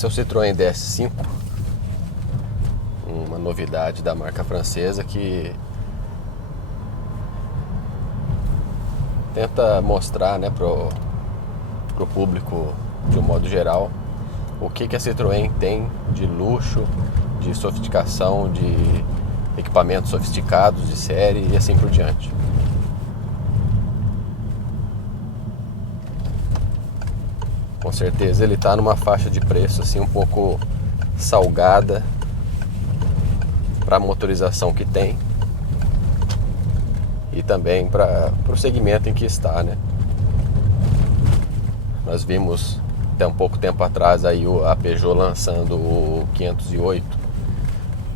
Esse é o Citroën DS5, uma novidade da marca francesa que tenta mostrar, né, pro público de um modo geral o que a Citroën tem de luxo, de sofisticação, de equipamentos sofisticados de série e assim por diante. Com certeza ele está numa faixa de preço assim um pouco salgada para a motorização que tem e também para o segmento em que está, né? Nós vimos até um pouco tempo atrás aí a Peugeot lançando o 508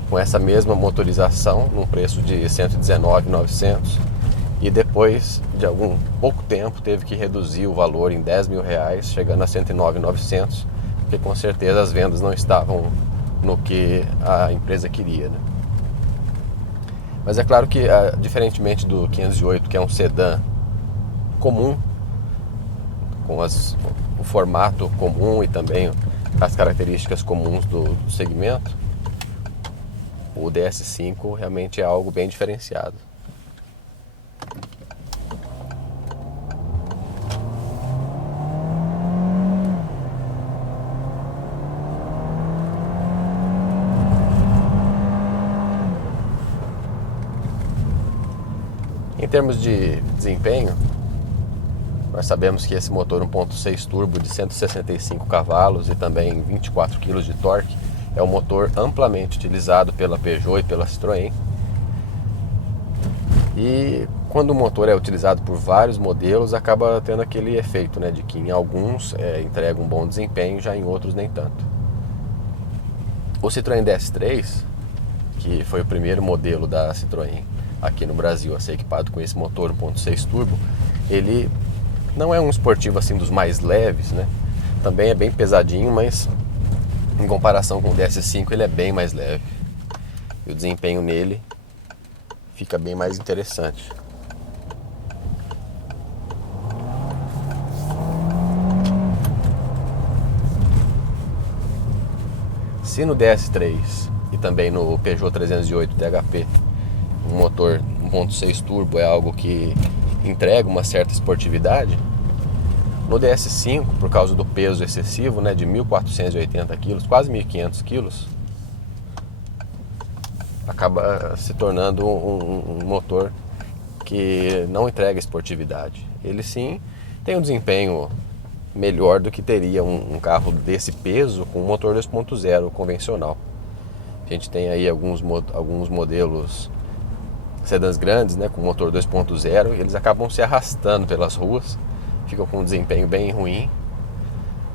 com essa mesma motorização num preço de R$ 119.900 e depois de algum pouco tempo teve que reduzir o valor em R$ 10.000, chegando a R$ 109.900, porque com certeza as vendas não estavam no que a empresa queria, né? Mas é claro que, diferentemente do 508, que é um sedã comum, com o formato comum e também as características comuns do segmento, o DS5 realmente é algo bem diferenciado. Em termos de desempenho, nós sabemos que esse motor 1.6 turbo de 165 cavalos e também 24 kg de torque é um motor amplamente utilizado pela Peugeot e pela Citroën. E quando o motor é utilizado por vários modelos, acaba tendo aquele efeito, né, de que em alguns entrega um bom desempenho, já em outros nem tanto. O Citroën DS3, que foi o primeiro modelo da Citroën aqui no Brasil a ser equipado com esse motor 1.6 turbo, ele não é um esportivo assim dos mais leves, né? Também é bem pesadinho, mas em comparação com o DS5 ele é bem mais leve. E o desempenho nele fica bem mais interessante. Se no DS3 e também no Peugeot 308 THP um motor 1.6 turbo é algo que entrega uma certa esportividade, no DS5, por causa do peso excessivo, né, de 1.480 kg, quase 1.500 kg, acaba se tornando um motor que não entrega esportividade. Ele sim tem um desempenho melhor do que teria um carro desse peso com um motor 2.0 convencional. A gente tem aí alguns modelos sedãs grandes, né, com motor 2.0, e eles acabam se arrastando pelas ruas, ficam com um desempenho bem ruim.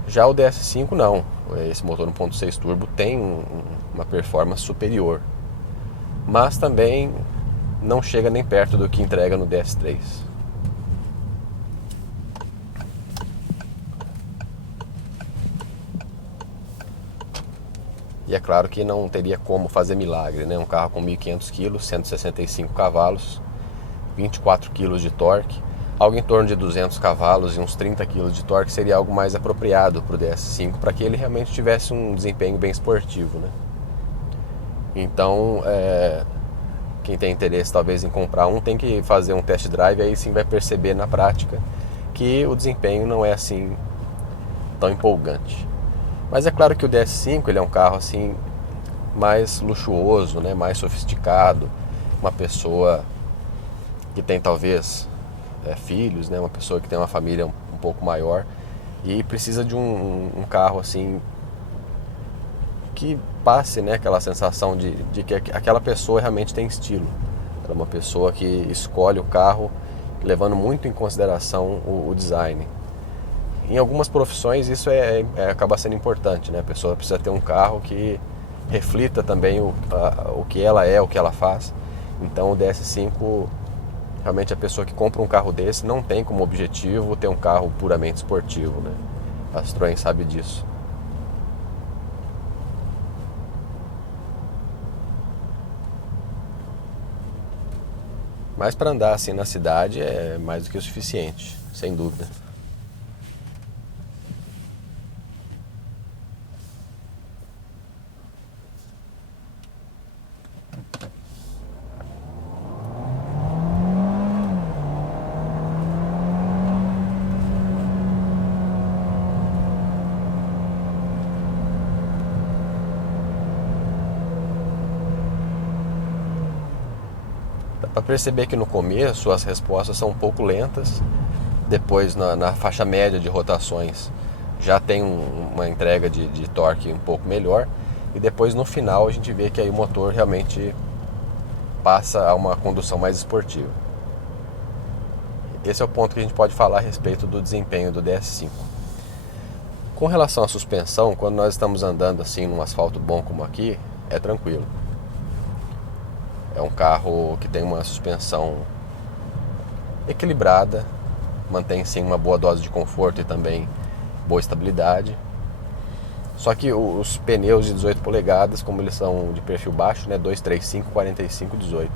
Já o DS5 não, esse motor 1.6 turbo tem uma performance superior, mas também não chega nem perto do que entrega no DS3. E é claro que não teria como fazer milagre, né? Um carro com 1.500 kg, 165 cavalos, 24 kg de torque, algo em torno de 200 cavalos e uns 30 kg de torque seria algo mais apropriado para o DS5, para que ele realmente tivesse um desempenho bem esportivo, né? Então, quem tem interesse talvez em comprar um tem que fazer um test drive, aí sim vai perceber na prática que o desempenho não é assim tão empolgante. Mas é claro que o DS5 ele é um carro assim mais luxuoso, né, mais sofisticado, uma pessoa que tem talvez filhos, né, uma pessoa que tem uma família um pouco maior e precisa de um carro assim que passe, né, aquela sensação de que aquela pessoa realmente tem estilo. Ela é uma pessoa que escolhe o carro levando muito em consideração o design. Em algumas profissões isso acaba sendo importante, né? A pessoa precisa ter um carro que reflita também o que ela é, o que ela faz. Então o DS5, realmente a pessoa que compra um carro desse não tem como objetivo ter um carro puramente esportivo, né? A Citroën sabe disso. Mas para andar assim na cidade é mais do que o suficiente, sem dúvida. para perceber que no começo as respostas são um pouco lentas, depois na faixa média de rotações já tem uma entrega de torque um pouco melhor, e depois no final a gente vê que aí o motor realmente passa a uma condução mais esportiva. Esse é o ponto que a gente pode falar a respeito do desempenho do DS5. Com relação à suspensão, quando nós estamos andando assim num asfalto bom como aqui, é tranquilo. É um carro que tem uma suspensão equilibrada, mantém sim uma boa dose de conforto e também boa estabilidade. Só que os pneus de 18 polegadas, como eles são de perfil baixo, né, 235, 45, 18,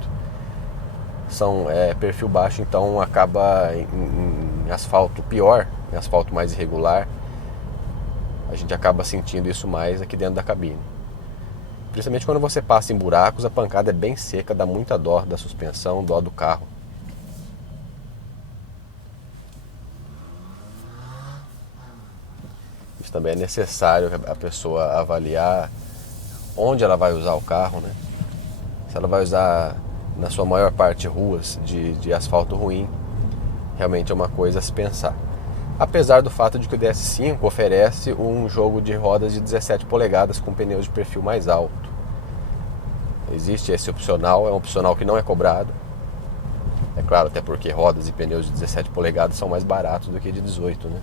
são perfil baixo, então acaba em asfalto pior, em asfalto mais irregular, a gente acaba sentindo isso mais aqui dentro da cabine. Principalmente quando você passa em buracos, a pancada é bem seca, dá muita dó da suspensão, dó do carro. Isso também é necessário a pessoa avaliar onde ela vai usar o carro, né? Se ela vai usar na sua maior parte ruas de asfalto ruim, realmente é uma coisa a se pensar. Apesar do fato de que o DS5 oferece um jogo de rodas de 17 polegadas com pneus de perfil mais alto. Existe esse opcional, é um opcional que não é cobrado. É claro, até porque rodas e pneus de 17 polegadas são mais baratos do que de 18, né?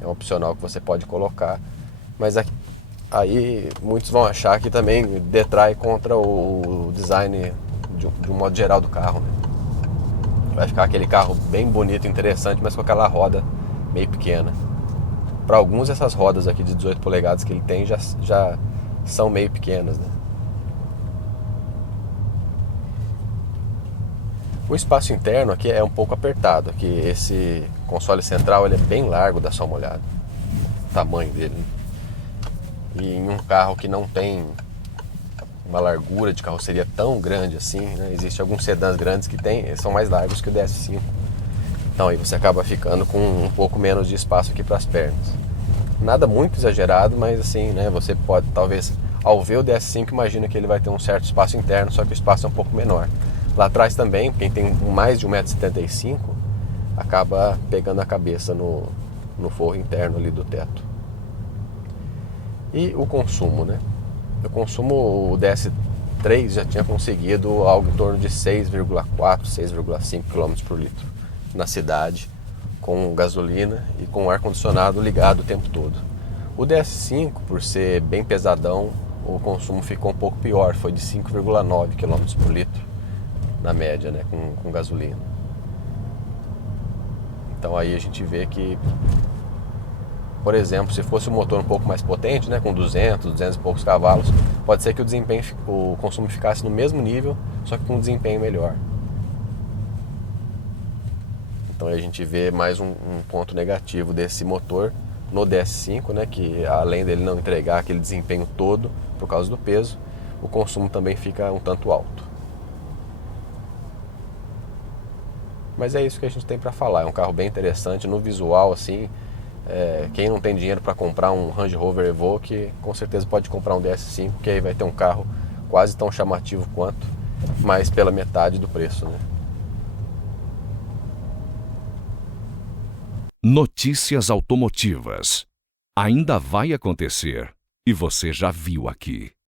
É um opcional que você pode colocar, mas aí muitos vão achar que também detrai contra o design de um modo geral do carro, né? Vai ficar aquele carro bem bonito, interessante, mas com aquela roda meio pequena. Para alguns essas rodas aqui de 18 polegadas que ele tem já são meio pequenas, né? O espaço interno aqui é um pouco apertado. Aqui esse console central ele é bem largo, dá só uma olhada. O tamanho dele, né? E em um carro que não tem uma largura de carroceria tão grande assim, né? Existem alguns sedãs grandes que são mais largos que o DS5. Então aí você acaba ficando com um pouco menos de espaço aqui para as pernas. Nada muito exagerado, mas assim, né? Você pode, talvez, ao ver o DS5, imagina que ele vai ter um certo espaço interno, só que o espaço é um pouco menor. Lá atrás também, quem tem mais de 1,75 m acaba pegando a cabeça no forro interno ali do teto. E o consumo, né? O consumo, o DS3 já tinha conseguido algo em torno de 6,4, 6,5 km por litro na cidade, com gasolina e com ar-condicionado ligado o tempo todo. O DS5, por ser bem pesadão, o consumo ficou um pouco pior, foi de 5,9 km por litro na média, né, com gasolina. Então aí a gente vê que, por exemplo, se fosse um motor um pouco mais potente, né, com 200 e poucos cavalos, pode ser que o consumo ficasse no mesmo nível, só que com um desempenho melhor. Então aí a gente vê mais um ponto negativo desse motor no DS5, né, que além dele não entregar aquele desempenho todo por causa do peso, o consumo também fica um tanto alto. Mas é isso que a gente tem para falar. É um carro bem interessante no visual, assim. Quem não tem dinheiro para comprar um Range Rover Evoque, com certeza pode comprar um DS5, que aí vai ter um carro quase tão chamativo quanto, mas pela metade do preço, né? Notícias automotivas. Ainda vai acontecer e você já viu aqui.